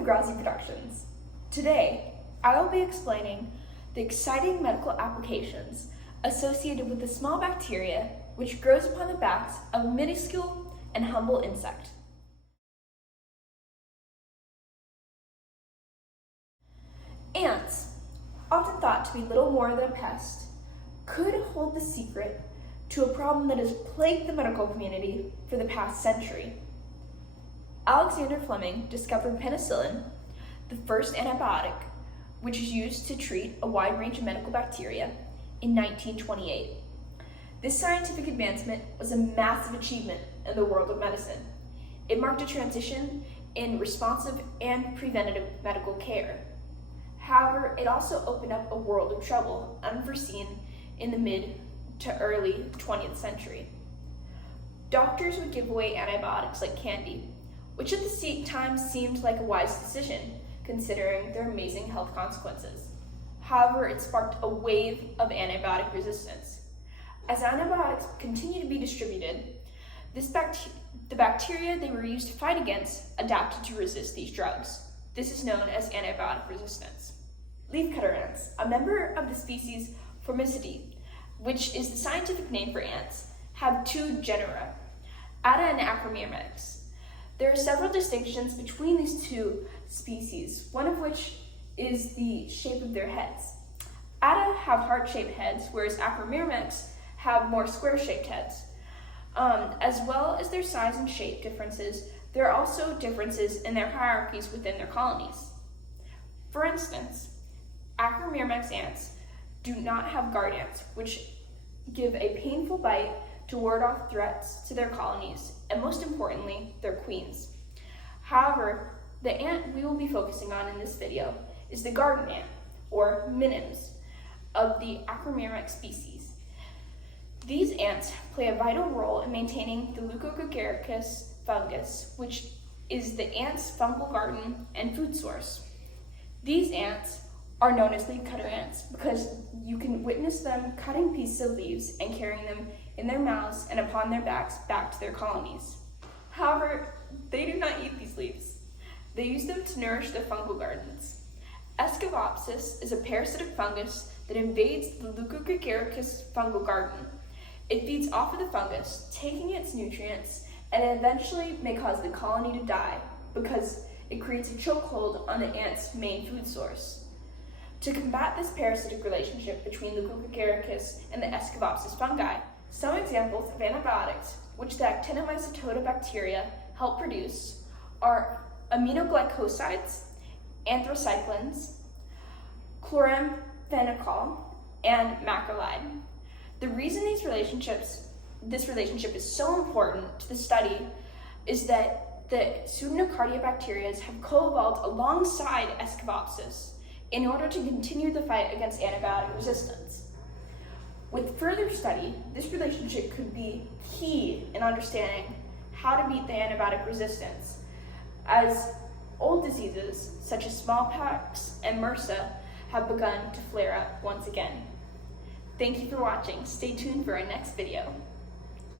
Degrassi Productions. Today, I will be explaining the exciting medical applications associated with the small bacteria which grows upon the backs of a minuscule and humble insect. Ants, often thought to be little more than a pest, could hold the secret to a problem that has plagued the medical community for the past century. Alexander Fleming discovered penicillin, the first antibiotic, which is used to treat a wide range of medical bacteria, in 1928. This scientific advancement was a massive achievement in the world of medicine. It marked a transition in responsive and preventative medical care. However, it also opened up a world of trouble unforeseen in the mid to early 20th century. Doctors would give away antibiotics like candy, which at the time seemed like a wise decision, considering their amazing health consequences. However, it sparked a wave of antibiotic resistance. As antibiotics continued to be distributed, the bacteria they were used to fight against adapted to resist these drugs. This is known as antibiotic resistance. Leafcutter ants, a member of the species Formicidae, which is the scientific name for ants, have two genera, Atta and Acromyrmex. There are several distinctions between these two species, one of which is the shape of their heads. Atta have heart-shaped heads, whereas Acromyrmex have more square-shaped heads. As well as their size and shape differences, there are also differences in their hierarchies within their colonies. For instance, Acromyrmex ants do not have guard ants, which give a painful bite to ward off threats to their colonies, and most importantly, their queens. However, the ant we will be focusing on in this video is the garden ant, or minims, of the Acromyrmex species. These ants play a vital role in maintaining the Leafcutter fungus, which is the ant's fungal garden and food source. These ants are known as leafcutter ants because you can witness them cutting pieces of leaves and carrying them in their mouths and upon their backs back to their colonies. However, they do not eat these leaves. They use them to nourish their fungal gardens. Escovopsis is a parasitic fungus that invades the Leafcutter fungal garden. It feeds off of the fungus, taking its nutrients, and eventually may cause the colony to die because it creates a chokehold on the ant's main food source. To combat this parasitic relationship between Leafcutter and the escovopsis fungi, some examples of antibiotics which the actinomycetota bacteria help produce are aminoglycosides, anthracyclines, chloramphenicol, and macrolide. The reason this relationship is so important to the study is that the Pseudonocardia bacteria have co-evolved alongside escovopsis in order to continue the fight against antibiotic resistance. With further study, this relationship could be key in understanding how to beat the antibiotic resistance, as old diseases such as smallpox and MRSA have begun to flare up once again. Thank you for watching. Stay tuned for our next video.